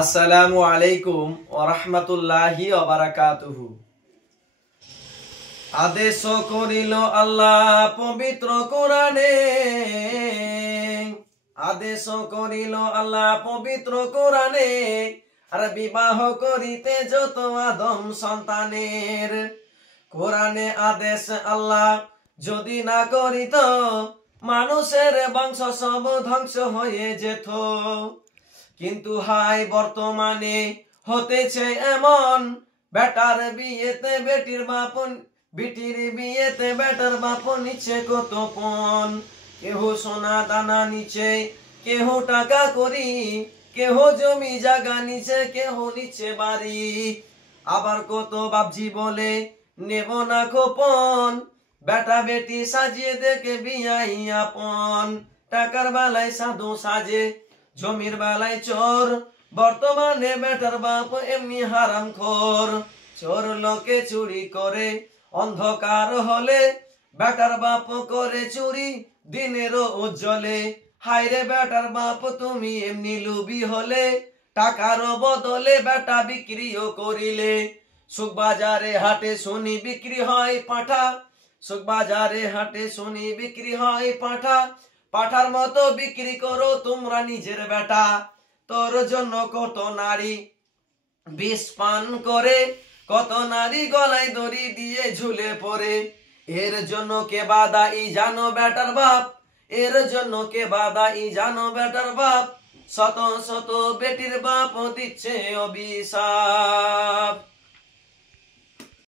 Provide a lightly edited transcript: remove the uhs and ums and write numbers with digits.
আসসালামু আলাইকুম ওয়া রাহমাতুল্লাহি ওয়া বারাকাতুহু। আদেশ করিল আল্লাহ পবিত্র কোরআনে, আদেশ করিল আল্লাহ পবিত্র কোরআনে, আর বিবাহ করিতে যত আদম সন্তানের। কোরআনে আদেশ আল্লাহ যদি না করিত, মানুষের বংশ সব ধ্বংস হয়ে যেত। কিন্তু হাই বর্তমানে হতেছে এমন, বেটার বিয়েতে বেটির বাপ, বিটির বিয়েতে বেটার বাপ নিচ্ছে কত পণ। কেহ সোনা দানা নিচ্ছে, কেহ টাকা করি, কেহ জমি জায়গা নিচ্ছে, কেহ নিচ্ছে বাড়ি। আবার কত বাপজি বলে নেব না খোপন, বেটা বেটি সাজিয়ে দেখে বিয়াই আপন। টাকার বেলায় সাধু সাজে, জমির বেলায় চোর, বর্তমানে বেটার বাপ এমনি হারামখোর। চোর লোকে চুরি করে অন্ধকার হলে, বেটার বাপ করে চুরি দিনের উজ্জ্বলে। হায়রে বেটার বাপ তুমি এমনি লুবি হলে, টাকার বদলে বেটা বিক্রিও করিলে। সুখ বাজারে হাটে শুনি বিক্রি হয় পাঠা, সুখ বাজারে হাটে শুনি বিক্রি হয় পাঠা। পাঠার মতো বিক্রি করো তোমরা নিজের বেটা। তোর জন্য কত নারী বিষ পান করে, কত নারী গলায় দড়ি দিয়ে ঝুলে পড়ে। এর জন্য কে বাদাই জানো বেটার বাপ, এর জন্য কে বাদাই জানো বেটার বাপ। শত শত বেটির বাপ দিচ্ছে অভিশাপ।